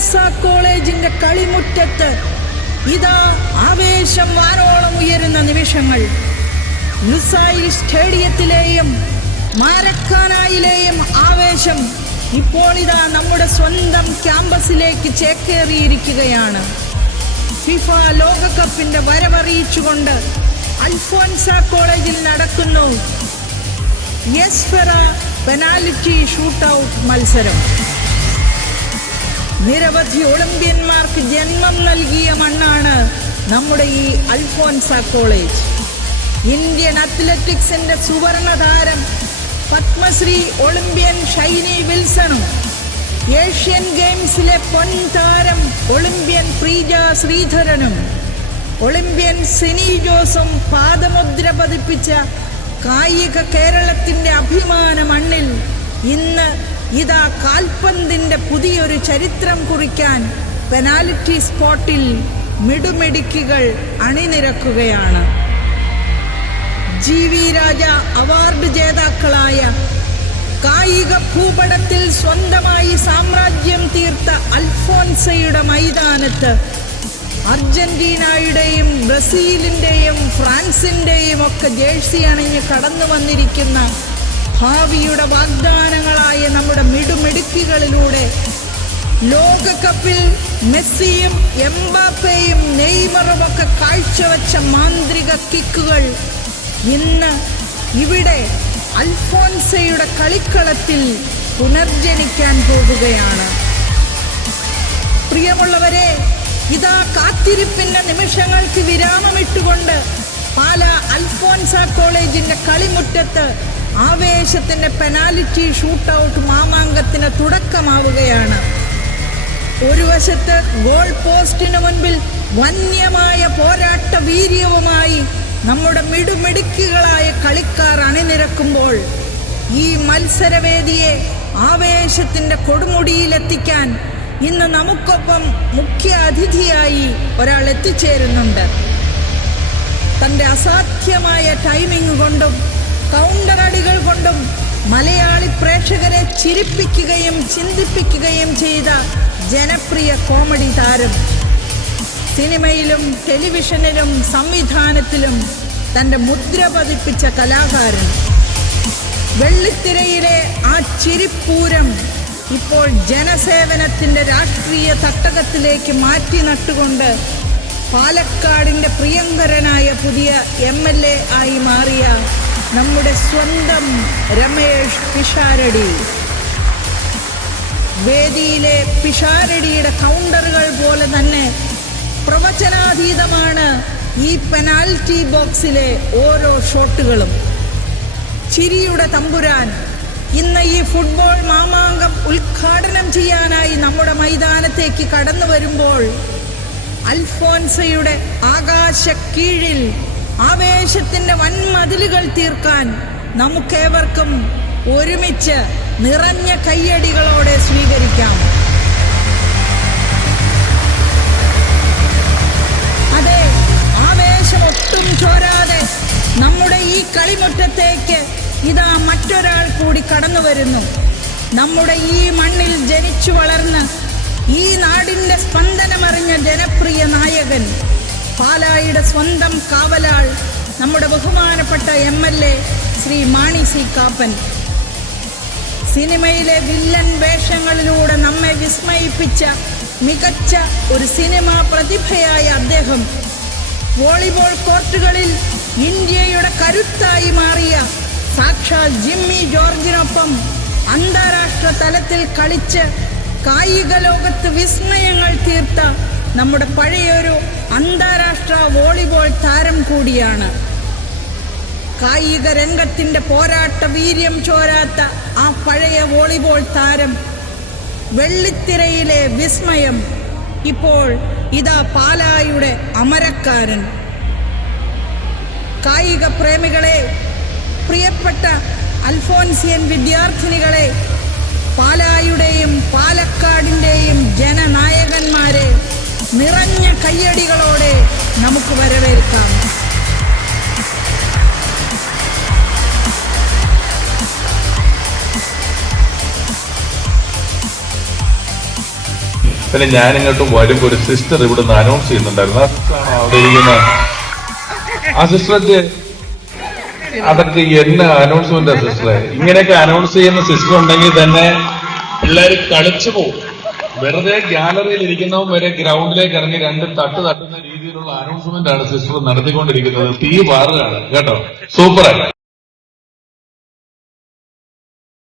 അൽഫോൻസ കോളേജിന്റെ കളിമുറ്റത്ത് ഇതാ ആവേശം വാനോളം ഉയരുന്ന നിമിഷങ്ങൾ. ലുസൈൽ സ്റ്റേഡിയത്തിലെയും മാരക്കാനായിലെയും ആവേശം ഇപ്പോൾ ഇതാ നമ്മുടെ സ്വന്തം ക്യാമ്പസിലേക്ക് ചേക്കേറിയിരിക്കുകയാണ്. ഫിഫ ലോകകപ്പിന്റെ വരവറിയിച്ചുകൊണ്ട് അൽഫോൻസ കോളേജിൽ നടക്കുന്നു യെസ്ഫെറ പെനാൽറ്റി ഷൂട്ടൌട്ട് മത്സരം. നിരവധി ഒളിമ്പ്യന്മാർക്ക് ജന്മം നൽകിയ മണ്ണാണ് നമ്മുടെ ഈ അൽഫോൻസ കോളേജ്. ഇന്ത്യൻ അത്ലറ്റിക്സിന്റെ സുവർണ താരം പത്മശ്രീ ഒളിമ്പ്യൻ ഷൈനി വിൽസണും ഏഷ്യൻ ഗെയിംസിലെ പൊൻതാരം ഒളിമ്പ്യൻ പ്രീജ ശ്രീധരനും ഒളിമ്പ്യൻ സിനി ജോസും പാദമുദ്ര പതിപ്പിച്ച കായിക കേരളത്തിന്റെ അഭിമാന മണ്ണിൽ ഇന്ന് ഇതാ കാൽപന്തിന്റെ പുതിയൊരു ചരിത്രം കുറിക്കാൻ പെനാൽറ്റി സ്പോട്ടിൽ മിടുമിടുക്കികൾ അണിനിരക്കുകയാണ്. GV രാജ അവാർഡ് ജേതാക്കളായ, കായിക ഭൂപടത്തിൽ സ്വന്തമായി സാമ്രാജ്യം തീർത്ത അൽഫോൻസയുടെ മൈതാനത്ത് അർജന്റീനയുടെയും ബ്രസീലിന്റെയും ഫ്രാൻസിന്റെയും ഒക്കെ ജേഴ്സി അണിഞ്ഞ് കടന്നു വന്നിരിക്കുന്ന ഭാവിയുടെ വാഗ്ദാനങ്ങളായ നമ്മുടെ മിടുമിടുക്കികളിലൂടെ ലോകകപ്പിൽ മെസ്സിയും എംബാപ്പയും നെയ്മറും ഒക്കെ കാഴ്ചവെച്ച മാന്ത്രിക കിക്കുകൾ ഇന്ന് ഇവിടെ അൽഫോൻസയുടെ കളിക്കളത്തിൽ പുനർജനിക്കാൻ പോകുകയാണ്. പ്രിയമുള്ളവരെ, ഇതാ കാത്തിരിപ്പിന്റെ നിമിഷങ്ങൾക്ക് വിരാമമിട്ടുകൊണ്ട് പാല അൽഫോൻസ കോളേജിന്റെ കളിമുറ്റത്ത് ആവേശത്തിന്റെ പെനാൽറ്റി ഷൂട്ടൌട്ട് മാമാങ്കത്തിന് തുടക്കമാവുകയാണ്. ഒരു വശത്ത് ഗോൾ പോസ്റ്റിന് മുൻപിൽ വന്യമായ പോരാട്ട വീര്യവുമായി നമ്മുടെ മിടുമിടുക്കികളായ കളിക്കാർ അണിനിരക്കുമ്പോൾ ഈ മത്സരവേദിയെ ആവേശത്തിന്റെ കൊടുമുടിയിലെത്തിക്കാൻ ഇന്ന് നമുക്കൊപ്പം മുഖ്യ അതിഥിയായി ഒരാൾ എത്തിച്ചേരുന്നുണ്ട്. തൻ്റെ അസാധ്യമായ ടൈമിംഗ് കൊണ്ടും കൗണ്ടർ അടികൾ കൊണ്ടും മലയാളി പ്രേക്ഷകരെ ചിരിപ്പിക്കുകയും ചിന്തിപ്പിക്കുകയും ചെയ്ത ജനപ്രിയ കോമഡി താരം, സിനിമയിലും ടെലിവിഷനിലും സംവിധാനത്തിലും തൻ്റെ മുദ്ര പതിപ്പിച്ച കലാകാരൻ, വെള്ളിത്തിരയിലെ ആ ചിരിപ്പൂരം ഇപ്പോൾ ജനസേവനത്തിൻ്റെ രാഷ്ട്രീയ തട്ടകത്തിലേക്ക് മാറ്റി നട്ടുകൊണ്ട് പാലക്കാടിൻ്റെ പ്രിയങ്കരനായ പുതിയ MLA ആയി മാറിയ നമ്മുടെ സ്വന്തം രമേഷ് പിഷാരടി. വേദിയിലെ പിഷാരടിയുടെ കൗണ്ടറുകൾ പോലെ തന്നെ പ്രവചനാതീതമാണ് ഈ പെനാൽറ്റി ബോക്സിലെ ഓരോ ഷോട്ടുകളും. ചിരിയുടെ തമ്പുരാൻ ഇന്ന് ഈ ഫുട്ബോൾ മാമാങ്കം ഉദ്ഘാടനം ചെയ്യാനായി നമ്മുടെ മൈതാനത്തേക്ക് കടന്നു വരുമ്പോൾ അൽഫോൻസയുടെ ആകാശ കീഴിൽ ആവേശത്തിന്റെ വൻമതിലുകൾ തീർക്കാൻ നമുക്കേവർക്കും ഒരുമിച്ച് നിറഞ്ഞ കയ്യടികളോടെ സ്വീകരിക്കാം. അതെ, ആവേശം ഒട്ടും ചോരാതെ നമ്മുടെ ഈ കളിമുറ്റത്തേക്ക് ഇതാ മറ്റൊരാൾ കൂടി കടന്നു വരുന്നു. നമ്മുടെ ഈ മണ്ണിൽ ജനിച്ചു വളർന്ന് ഈ നാടിന്റെ സ്പന്ദനമറിഞ്ഞ ജനപ്രിയ നായകൻ, പാലായുടെ സ്വന്തം കാവലാൾ, നമ്മുടെ ബഹുമാനപ്പെട്ട MLA ശ്രീ മാണി സി കാപ്പൻ. സിനിമയിലെ വില്ലൻ വേഷങ്ങളിലൂടെ നമ്മെ വിസ്മയിപ്പിച്ച മികച്ച ഒരു സിനിമാ പ്രതിഭയായ അദ്ദേഹം വോളിബോൾ കോർട്ടുകളിൽ ഇന്ത്യയുടെ കരുത്തായി മാറിയ സാക്ഷാൽ ജിമ്മി ജോർജിനൊപ്പം അന്താരാഷ്ട്ര തലത്തിൽ കളിച്ച് കായിക ലോകത്ത് വിസ്മയങ്ങൾ തീർത്ത നമ്മുടെ പഴയൊരു അന്താരാഷ്ട്ര വോളിബോൾ താരം കൂടിയാണ്. കായിക രംഗത്തിന്റെ പോരാട്ട വീര്യം ചോരാത്ത ആ പഴയ വോളിബോൾ താരം, വെള്ളിത്തിരയിലെ വിസ്മയം, ഇപ്പോൾ ഇതാ പാലായുടെ അമരക്കാരൻ. കായിക പ്രേമികളെ, പ്രിയപ്പെട്ട അൽഫോൻസിയൻ വിദ്യാർത്ഥിനികളെ, പാലായുടെയും പാലക്കാടിൻ്റെയും ജനനായകന്മാരെ നിറഞ്ഞ കയ്യടികളോടെ നമുക്ക് വരവേൽക്കാം. പിന്നെ ഞാനിങ്ങോട്ടും വരുമ്പോ ഒരു സിസ്റ്റർ ഇവിടുന്ന് അനൗൺസ് ചെയ്യുന്നുണ്ടായിരുന്നു. ആ സിസ്റ്ററാണോ അവിടെ ഇരിക്കുന്നത്? ആ സിസ്റ്റർക്ക് അതൊക്കെ എന്നെ അനൗൺസ്മെന്റ് സിസ്റ്ററെ. ഇങ്ങനെയൊക്കെ അനൗൺസ് ചെയ്യുന്ന സിസ്റ്റർ ഉണ്ടെങ്കിൽ തന്നെ പിള്ളേർ കളിച്ചു പോകും. വെറുതെ ഗ്യാലറിയിൽ ഇരിക്കുന്നവൻ വരെ ഗ്രൗണ്ടിലേക്ക് ഇറങ്ങി രണ്ട് തട്ടുന്ന രീതിയിലുള്ള അനൗൺസ്മെന്റ് ആണ് സിസ്റ്റർ നടത്തിക്കൊണ്ടിരിക്കുന്നത്. തീ പാറുകയാണ് കേട്ടോ. സൂപ്പറായി.